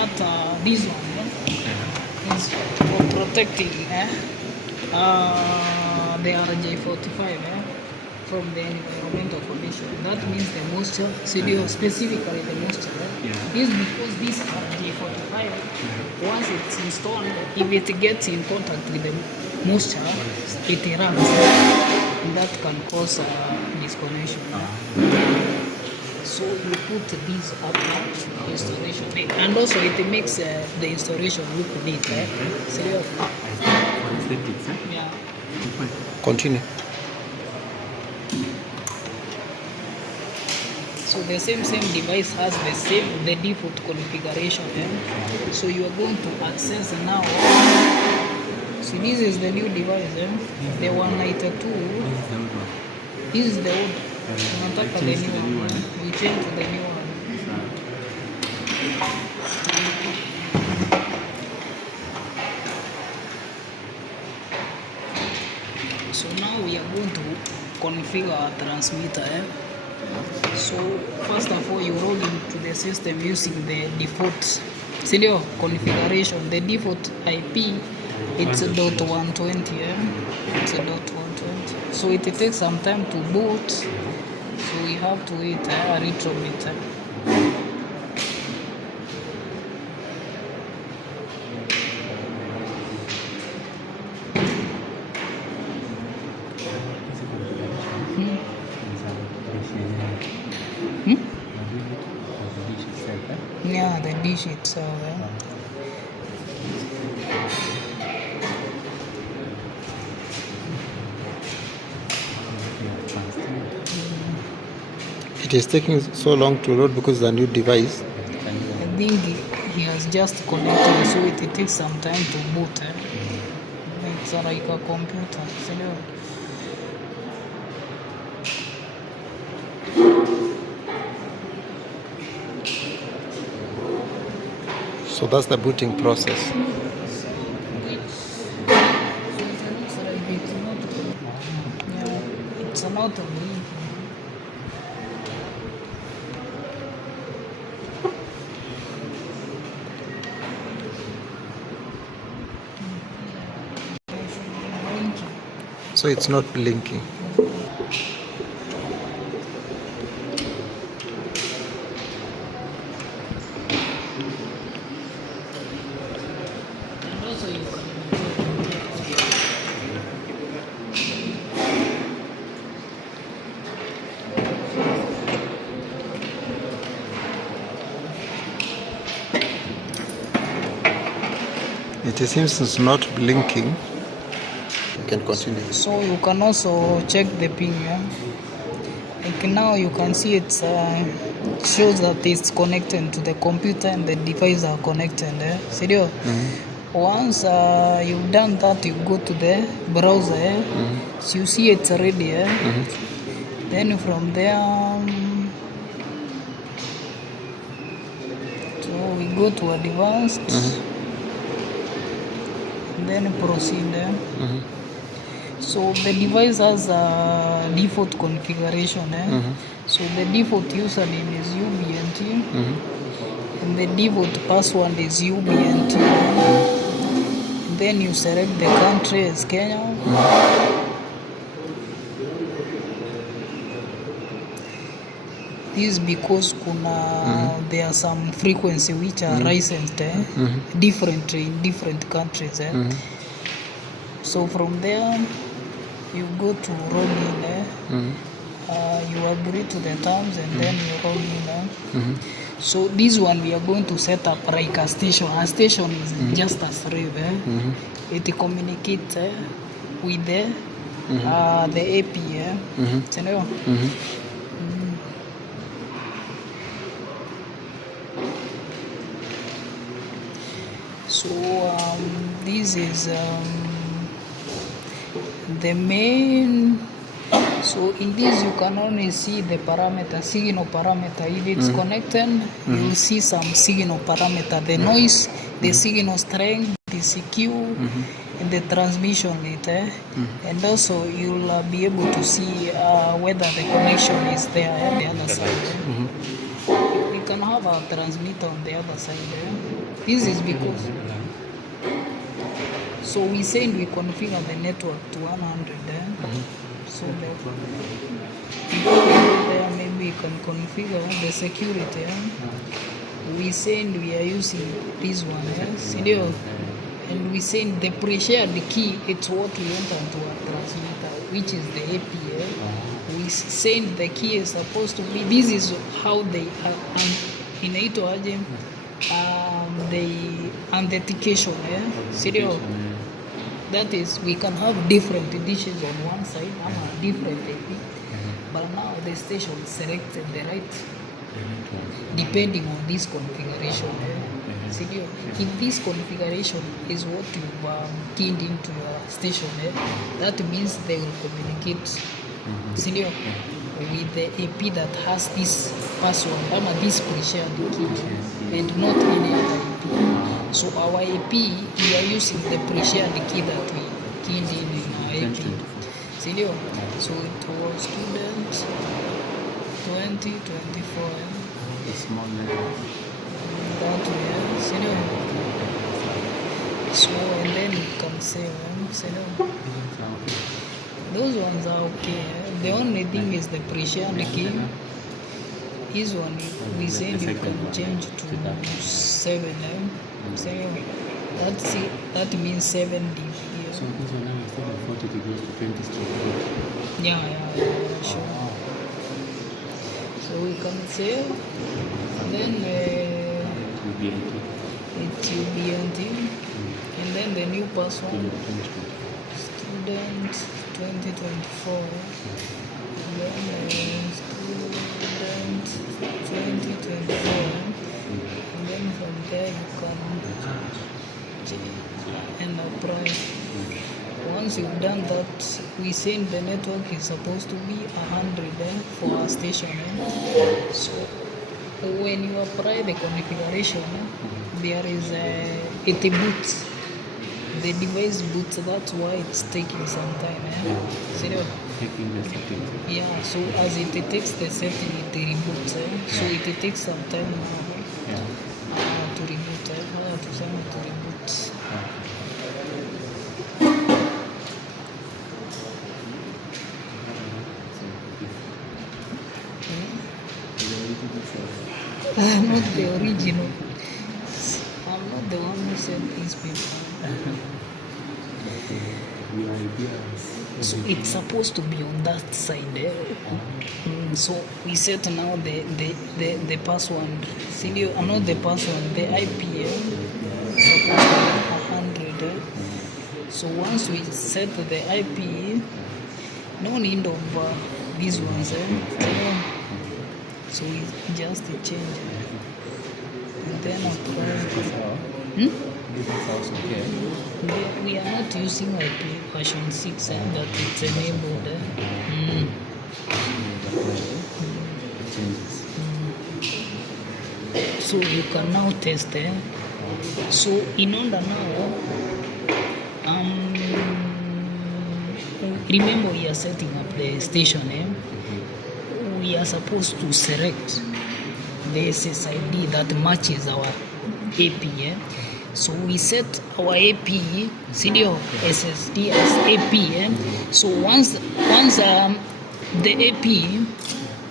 that this one is for protecting the RJ45 from the environmental condition. That means the moisture, specifically the moisture. Is because this RJ45, once it's installed, if it gets in contact with the moisture, it erupts, and that can cause disconnection. So you put this upper installation, and also it makes the installation look neat. Yeah. Continue. So the same device has the default configuration. So you are going to access now. So this is the new device. The 192. This is the old. Unataka the new one. We change to the new one. So now we are going to configure our transmitter. So first of all, you log into the system using the default configuration. The default IP, it's a .120. It's a .120. So it takes some time to boot. So we have to wait a little bit. Yeah, the dish itself. It is taking so long to load because the new device. I think he has just connected, so it takes some time to boot. It's like a computer. So that's the booting process. It's not a So it's not blinking. It seems it's not blinking. You can continue. So you can also check the ping. Like now you can see it shows that it's connected to the computer and the device are connected. Once you've done that, you go to the browser. So you see it's ready. Then from there, so we go to advanced. Then proceed. So the device has a default configuration. So the default username is UBNT, and the default password is UBNT. And then you select the country as Kenya. This is because there are some frequency which are licensed different in different countries. So from there you go to log in. You agree to the terms and then you log in. So this one we are going to set up like a station. A station is just a slave. It communicates with the API. So this is the main. So in this you can only see the parameter, signal parameter. If it's connected, you will see some signal parameter, the noise, the signal strength, the CQ, and the transmission rate. And also you'll be able to see whether the connection is there on the other side. can have a transmitter on the other side. This is because so we we configure the network to 100. So there maybe you can configure the security. We we are using this one, and we the pre-shared key. It's what we enter to a transmitter, which is the API. We send the key is supposed to be. This is how they in Agent the authentication. That is, we can have different dishes on one side and a different AP, but now the station selected the right depending on this configuration. If this configuration is what you've keyed into your station, that means they will communicate with the AP that has this password this pre-shared key and not any other AP. So our AP, we are using the pre-shared key that we keyed in our AP. So it was student 2024. That way, so and then we can save them. Those ones are okay. The only thing is the pre-shared key. This one we said you can change to 7. That means 7 dB. So this one now instead of 40 it goes to 20 stroke. Yeah, sure. So we can save, and then it will be empty, and then the new password student 2024, and then student 2024, and then from there you can and apply. Once you've done that, we say the network is supposed to be 100 for our station. So when you apply the configuration, there is it boots. The device boots. That's why it's taking some time. Taking the setting. Yeah. So as it takes the setting, it reboots. So it takes some time now to reboot. To reboot. I'm not the original. I'm not the one who said these people. So it's supposed to be on that side. So we set now the password. Not the password, the IP. Supposed to be 100. So once we set the IP, no need of these ones. So we just change and then apply. We are not using IP version 6 that it's enabled. So you can now test. So in order now, remember we are setting up the station. We are supposed to select the SSID that matches our AP. So we set our AP SSD as AP. So once the AP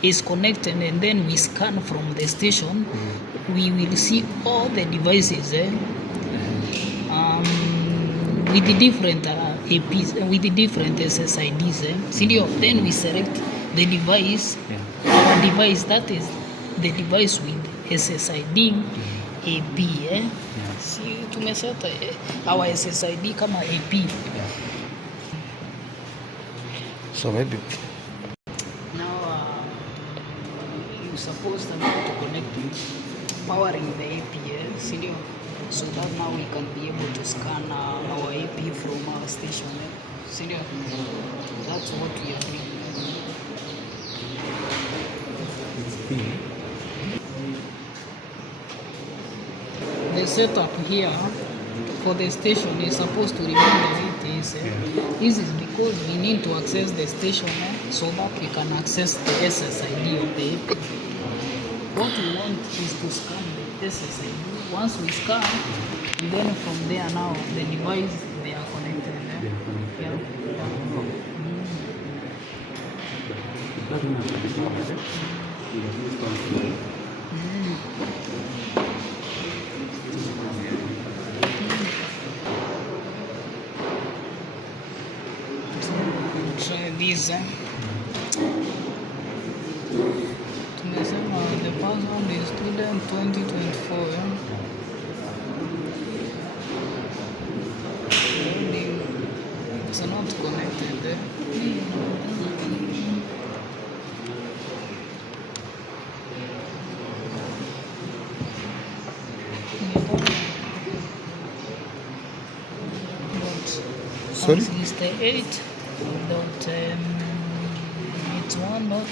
is connected and then we scan from the station, we will see all the devices with the different APs, with the different SSIDs. Then we select the device, our device, that is the device with SSID AP. See, tumeseta our SSID kama AP. So maybe now you're supposed to connect it, powering the AP. So that now we can be able to scan our AP from our station. That's what we are doing. The setup here for the station is supposed to remain as it is. This is because we need to access the station so that we can access the SSID of the AP. what we want is to scan the SSID. Once we scan, then from there now the device they are connected. They are connected. Yeah. It doesn't have to be connected. We have this one today. Try this. Tumesema the password is student 2024. It's not connected. Sorry? It's the 8 dot it's 1 dot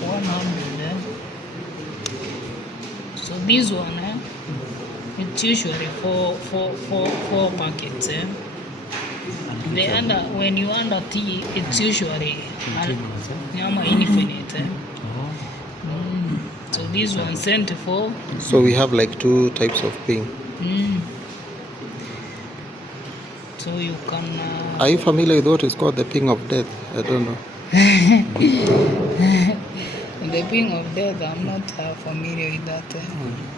100. So this one it's usually four packets. When you under T, it's usually infinite. So this one sent for. So we have like 2 types of ping. So you can. Are you familiar with what is called the ping of death? I don't know. The ping of death, I'm not familiar with that. This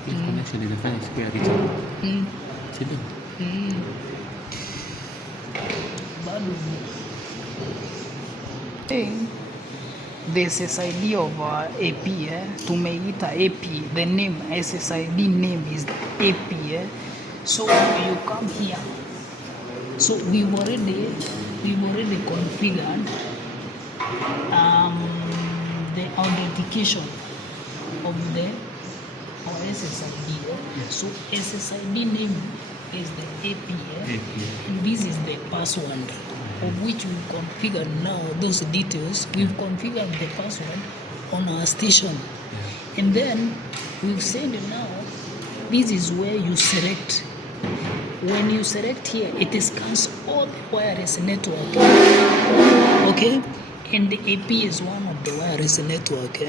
connection is the final square reachable. The SSID of AP, tumeita AP, the name SSID name is AP. So you come here. So we've already configured the authentication of our SSID. So SSID name is the AP, and this is the password of which we configured now those details. We've configured the password on our station, and then we've said now this is where you select. When you select here, it scans all the wireless network. Okay, and the AP is one of the wireless network.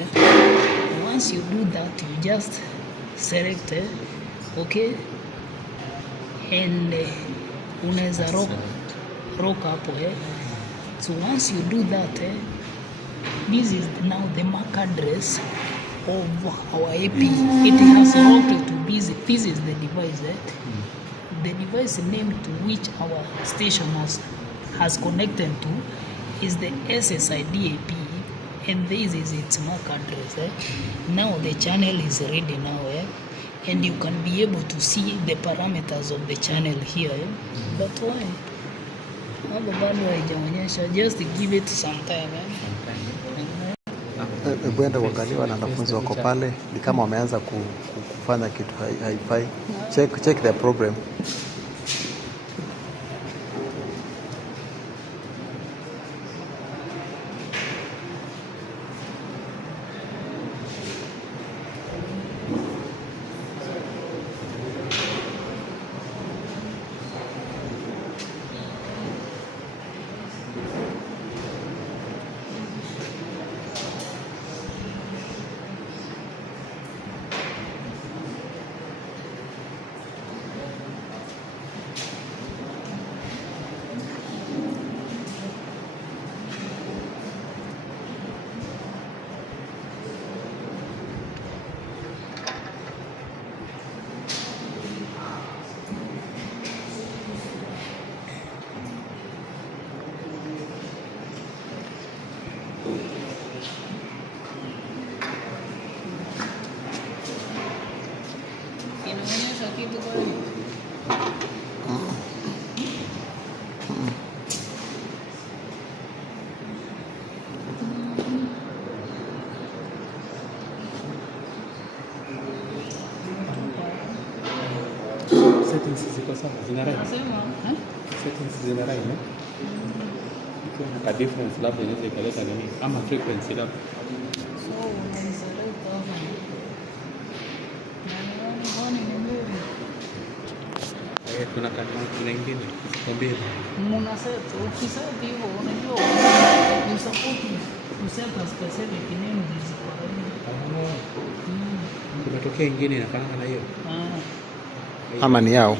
Once you do that, you just select. Okay, and unaweza rock hapo. So once you do that, this is now the MAC address of our AP. It has rocked to this. This is the device. The device name to which our station has connected to is the SSID AP, and this is its MAC address. Now the channel is ready now, and you can be able to see the parameters of the channel here. But why? Hapo bado haijaonyesha, just give it some time. Bwenda uangalie wanafunzi wako pale ni kama wameanza kufanya kitu haifai. Check the program. Inaonyesha kitu kweli? Settings ziko sawa, zina right. Nasema, Settings zina right, ikiwa na difference labda inaweza ikaleta nini ama frequency labda. so unaiselect hapa. Na kwani ni mbili. Kuna ingine ziko mbili. Muna set, ukiset hivyo unajua you support to set a specific name is correct. ikitokea ingine inafanana na hiyo ama ni yao.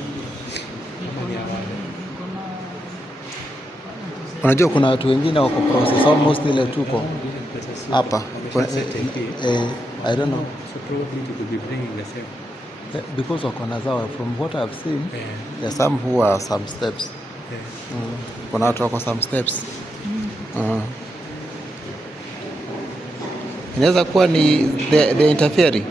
Unajua kuna watu wengine wako process almost ile tuko hapa. I don't know. So probably it will be bringing the same. Because wako na zao, from what I've seen, there are some who are some steps. Kuna watu wako some steps. Inaweza kuwa ni the interfering.